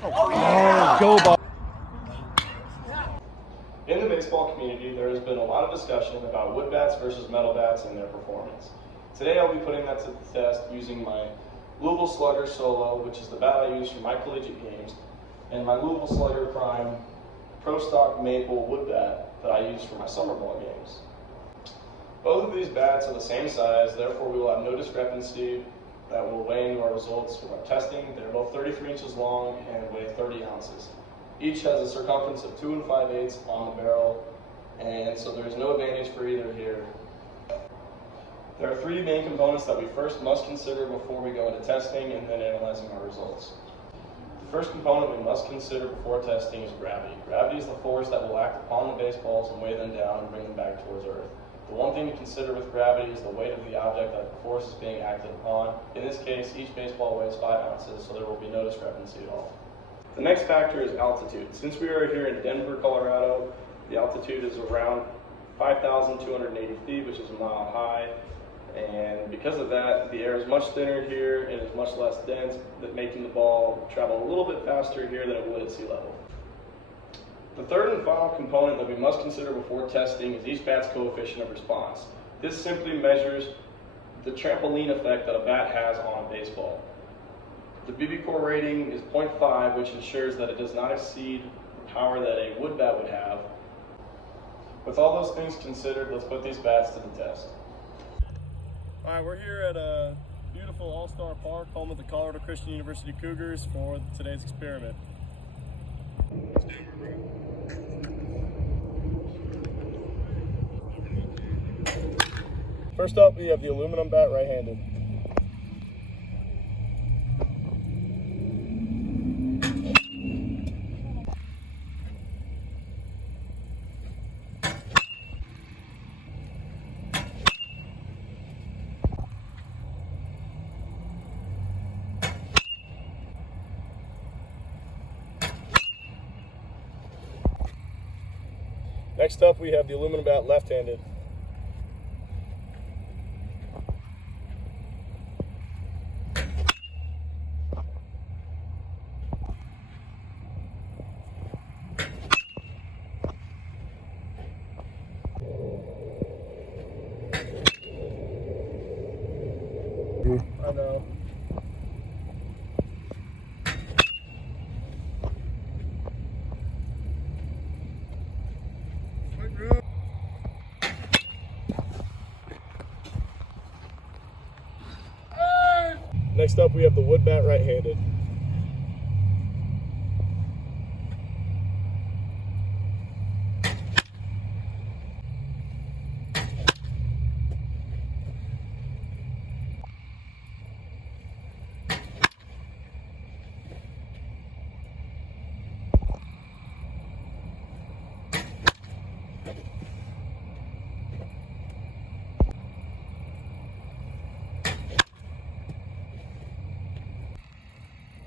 Oh, go ball. In the baseball community, there has been a lot of discussion about wood bats versus metal bats and their performance. Today I'll be putting that to the test using my Louisville Slugger Solo, which is the bat I use for my collegiate games, and my Louisville Slugger Prime Pro Stock Maple wood bat that I use for my summer ball games. Both of these bats are the same size, therefore we will have no discrepancy that will weigh into our results from our testing. They're both 33 inches long and weigh 30 ounces. Each has a circumference of 2 5/8 on the barrel, and so there's no advantage for either here. There are three main components that we first must consider before we go into testing and then analyzing our results. The first component we must consider before testing is gravity. Gravity is the force that will act upon the baseballs and weigh them down and bring them back towards Earth. The one thing to consider with gravity is the weight of the object that the force is being acted upon. In this case, each baseball weighs 5 ounces, so there will be no discrepancy at all. The next factor is altitude. Since we are here in Denver, Colorado, the altitude is around 5,280 feet, which is a mile high. And because of that, the air is much thinner here and is much less dense, making the ball travel a little bit faster here than it would at sea level. The third and final component that we must consider before testing is each bat's coefficient of response. This simply measures the trampoline effect that a bat has on a baseball. The BB core rating is 0.5, which ensures that it does not exceed the power that a wood bat would have. With all those things considered, let's put these bats to the test. All right, we're here at a beautiful All-Star Park, home of the Colorado Christian University Cougars, for today's experiment. First up, we have the aluminum bat right-handed. Next up, we have the aluminum bat left-handed. I know. Next up, we have the wood bat right-handed.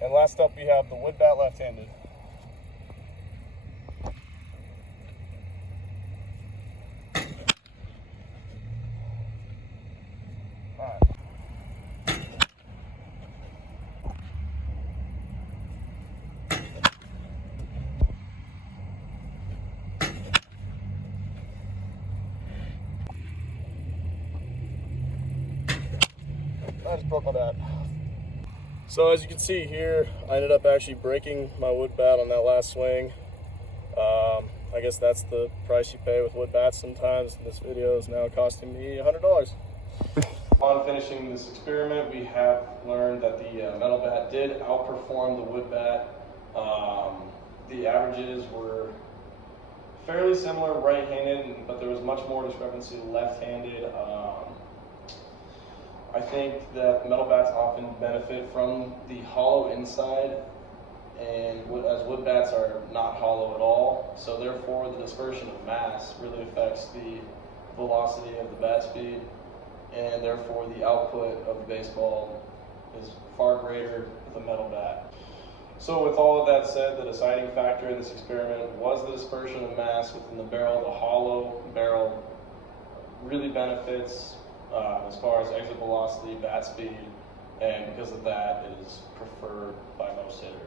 And last up, we have the wood bat left-handed. I just broke my bat. So as you can see here, I ended up actually breaking my wood bat on that last swing. I guess that's the price you pay with wood bats sometimes. This video is now costing me $100. Upon finishing this experiment, we have learned that the metal bat did outperform the wood bat. The averages were fairly similar right-handed, but there was much more discrepancy left-handed. I think that metal bats often benefit from the hollow inside, and as wood bats are not hollow at all, so therefore the dispersion of mass really affects the velocity of the bat speed, and therefore the output of the baseball is far greater with a metal bat. So with all of that said, the deciding factor in this experiment was the dispersion of mass within the barrel. The hollow barrel really benefits as far as exit velocity, bat speed, and because of that, it is preferred by most hitters.